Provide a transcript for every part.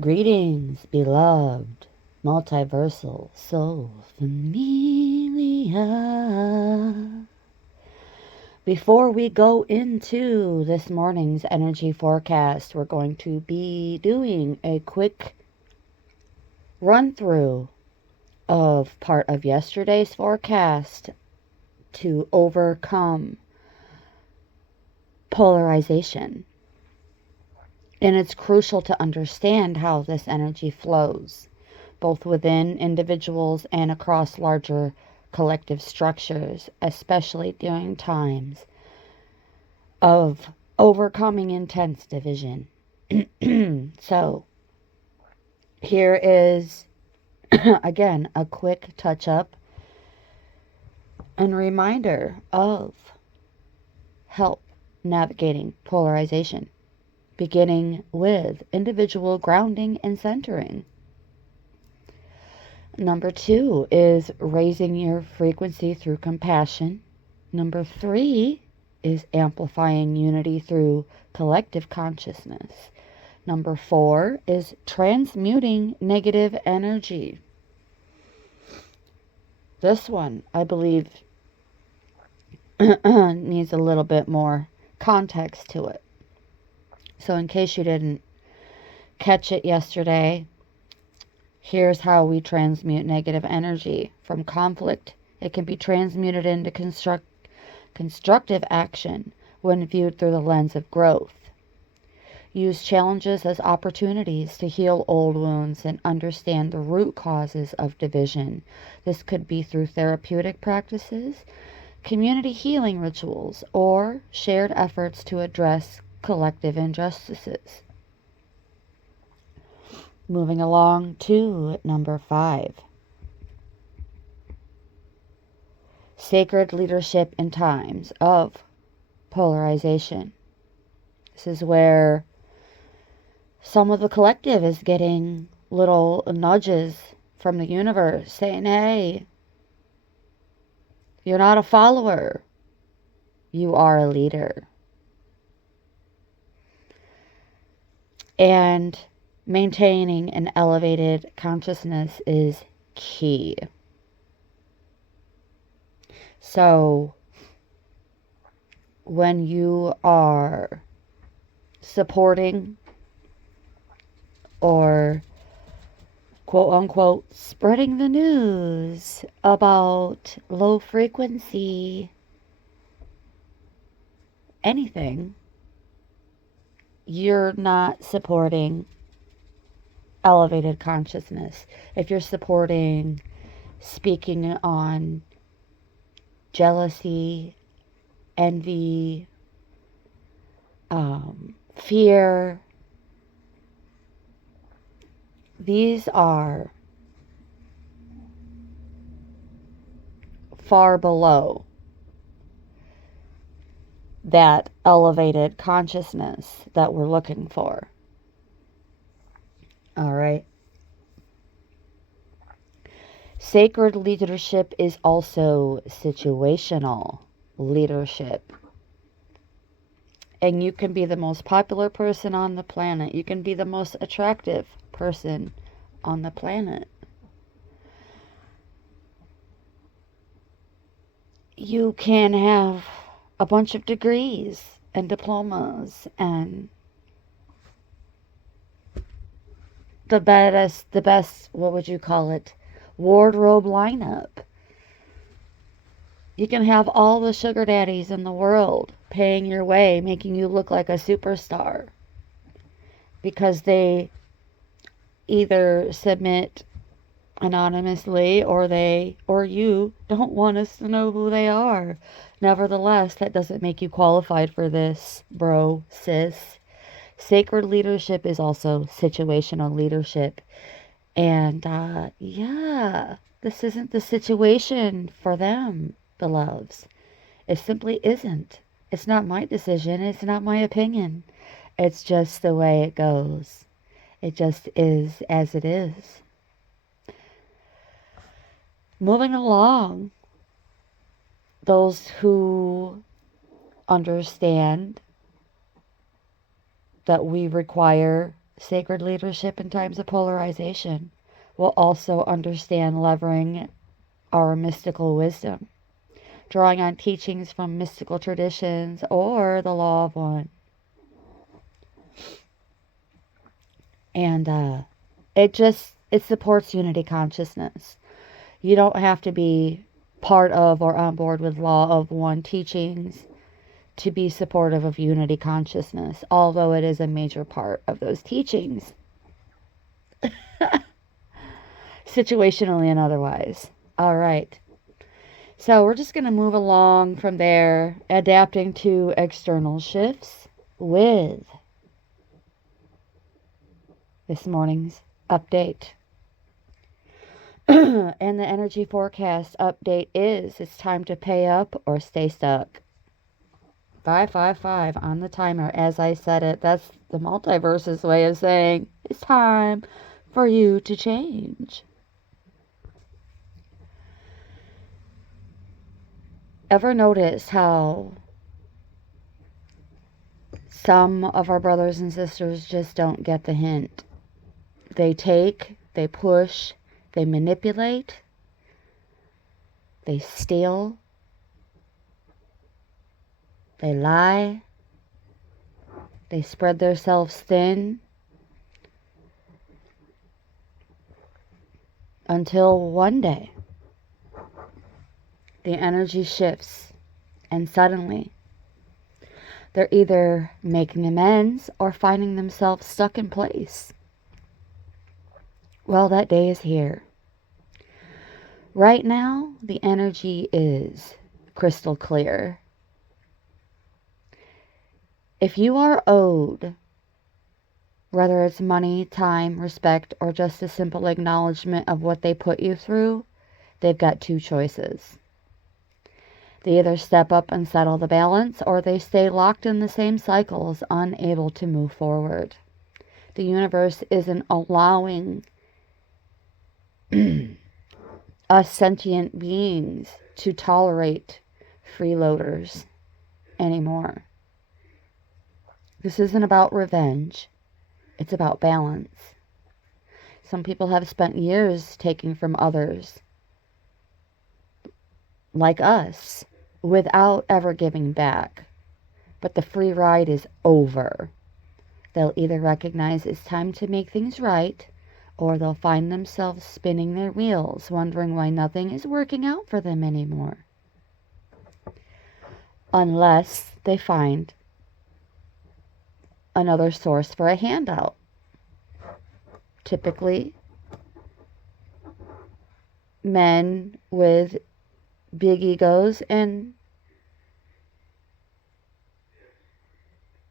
Greetings, beloved multiversal soul familia. Before we go into this morning's energy forecast, we're going to be doing a quick run through of part of yesterday's forecast to overcome polarization. And it's crucial to understand how this energy flows, both within individuals and across larger collective structures, especially during times of overcoming intense division. So, here is, again, a quick touch up and reminder of help navigating polarization, beginning with individual grounding and centering. Number 2 is raising your frequency through compassion. Number 3 is amplifying unity through collective consciousness. Number 4 is transmuting negative energy. This one, I believe, needs a little bit more context to it. So in case you didn't catch it yesterday, here's how we transmute negative energy. From conflict, it can be transmuted into constructive action when viewed through the lens of growth. Use challenges as opportunities to heal old wounds and understand the root causes of division. This could be through therapeutic practices, community healing rituals, or shared efforts to address collective injustices. Moving along to number 5. Sacred leadership in times of polarization. This is where some of the collective is getting little nudges from the universe saying, hey, you're not a follower. You are a leader. And maintaining an elevated consciousness is key. So, when you are supporting or quote unquote spreading the news about low frequency anything, you're not supporting elevated consciousness. If you're supporting speaking on jealousy, envy, fear, these are far below that elevated consciousness that we're looking for. All right. Sacred leadership is also situational leadership. And you can be the most popular person on the planet. You can be the most attractive person on the planet. You can have a bunch of degrees and diplomas and the best, what would you call it, wardrobe lineup. You can have all the sugar daddies in the world paying your way, making you look like a superstar, because they either submit anonymously or you don't want us to know who they are. Nevertheless, that doesn't make you qualified for this, bro, sis. Sacred leadership is also situational leadership. And yeah, this isn't the situation for them, beloveds. It simply isn't. It's not my decision. It's not my opinion. It's just the way it goes. It just is as it is. Moving along, those who understand that we require Sacred leadership in times of polarization will also understand levering our mystical wisdom, drawing on teachings from mystical traditions or the law of one. And it supports unity consciousness. You don't have to be part of or on board with law of one teachings to be supportive of unity consciousness, although it is a major part of those teachings, situationally and otherwise. All right. So we're just going to move along from there, adapting to external shifts with this morning's update. And the energy forecast update is it's time to pay up or stay stuck. 555 on the timer as I said it. That's the multiverse's way of saying it's time for you to change. Ever notice how some of our brothers and sisters just don't get the hint? They take, they push, they manipulate, they steal, they lie, they spread themselves thin until one day the energy shifts and suddenly they're either making amends or finding themselves stuck in place. Well, that day is here. Right now, the energy is crystal clear. If you are owed, whether it's money, time, respect, or just a simple acknowledgement of what they put you through, they've got two choices. They either step up and settle the balance, or they stay locked in the same cycles, unable to move forward. The universe isn't allowing us sentient beings to tolerate freeloaders anymore. This isn't about revenge. It's about balance. Some people have spent years taking from others, like us, without ever giving back. But the free ride is over. They'll either recognize it's time to make things right, or they'll find themselves spinning their wheels, wondering why nothing is working out for them anymore. Unless they find another source for a handout. Typically, men with big egos and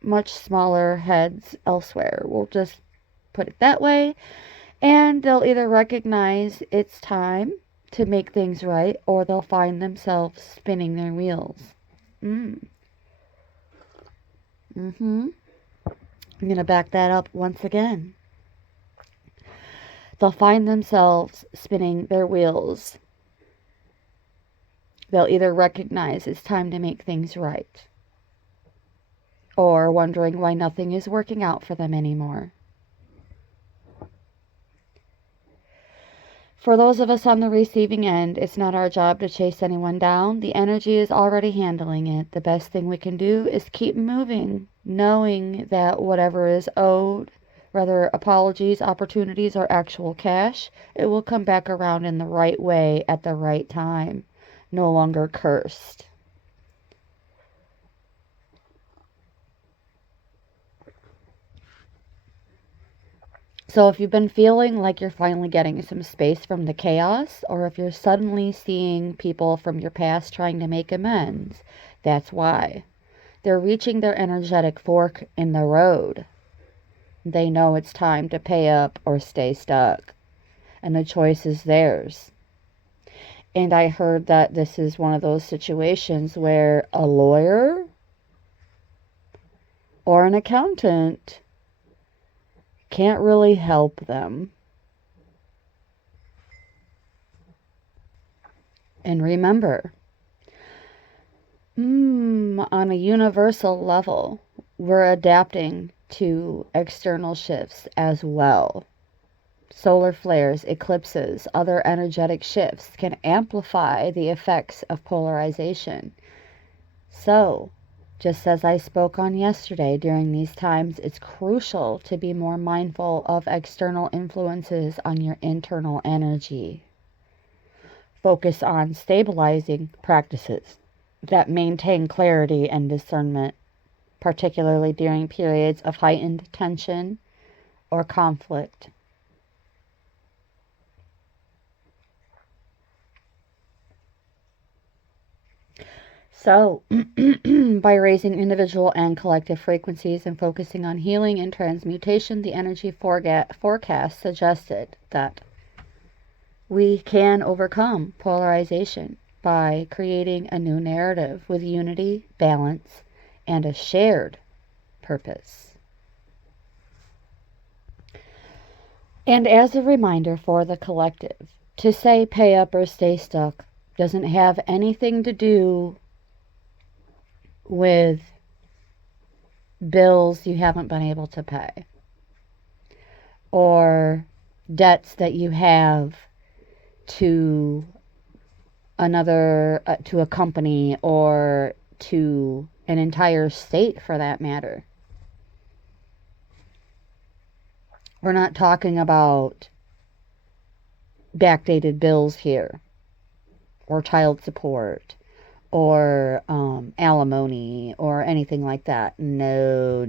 much smaller heads elsewhere. We'll just put it that way. And they'll either recognize it's time to make things right, or they'll find themselves spinning their wheels. I'm going to back that up once again. They'll find themselves spinning their wheels. They'll either recognize it's time to make things right, or wondering why nothing is working out for them anymore. For those of us on the receiving end, it's not our job to chase anyone down. The energy is already handling it. The best thing we can do is keep moving, knowing that whatever is owed, whether apologies, opportunities, or actual cash, it will come back around in the right way at the right time. No longer cursed. So if you've been feeling like you're finally getting some space from the chaos, or if you're suddenly seeing people from your past trying to make amends, that's why. They're reaching their energetic fork in the road. They know it's time to pay up or stay stuck. And the choice is theirs. And I heard that this is one of those situations where a lawyer or an accountant can't really help them. And remember, on a universal level, we're adapting to external shifts as well. Solar flares, eclipses, other energetic shifts can amplify the effects of polarization. So, just as I spoke on yesterday, during these times, it's crucial to be more mindful of external influences on your internal energy. Focus on stabilizing practices that maintain clarity and discernment, particularly during periods of heightened tension or conflict. So, by raising individual and collective frequencies and focusing on healing and transmutation, the energy forecast suggested that we can overcome polarization by creating a new narrative with unity, balance, and a shared purpose. And as a reminder for the collective, to say pay up or stay stuck doesn't have anything to do with bills you haven't been able to pay or debts that you have to to a company or to an entire state for that matter. We're not talking about backdated bills here or child support or alimony or anything like that. No.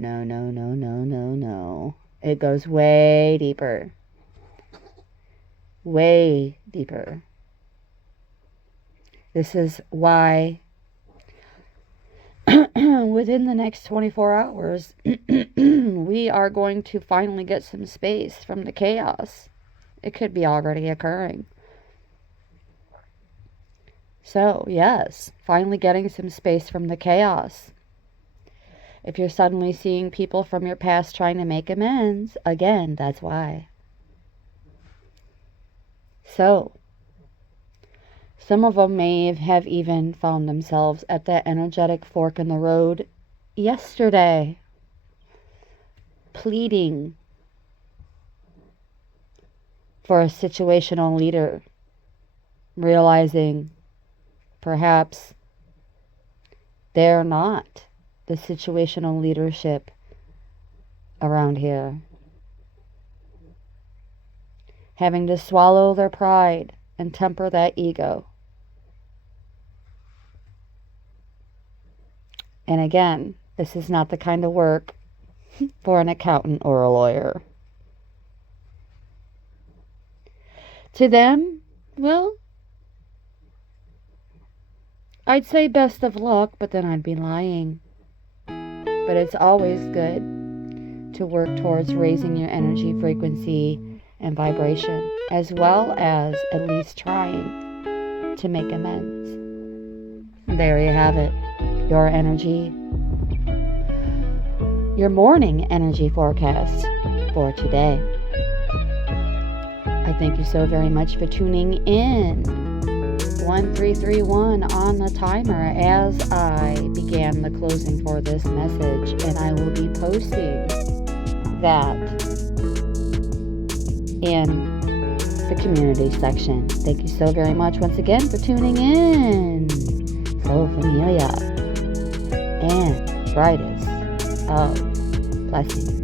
It goes way deeper. Way deeper. This is why within the next 24 hours, we are going to finally get some space from the chaos. It could be already occurring. So, yes, finally getting some space from the chaos. If you're suddenly seeing people from your past trying to make amends, again, that's why. So, some of them may have even found themselves at that energetic fork in the road yesterday, pleading for a situational leader, realizing perhaps they're not the situational leadership around here. Having to swallow their pride and temper that ego. And again, this is not the kind of work for an accountant or a lawyer. To them, well, I'd say best of luck, but then I'd be lying. But it's always good to work towards raising your energy frequency and vibration, as well as at least trying to make amends. There you have it. Your energy, your morning energy forecast for today. I thank you so very much for tuning in. 1331 on the timer as I began the closing for this message, and I will be posting that in the community section. Thank you so very much once again for tuning in. Soul Familia and brightest of blessings.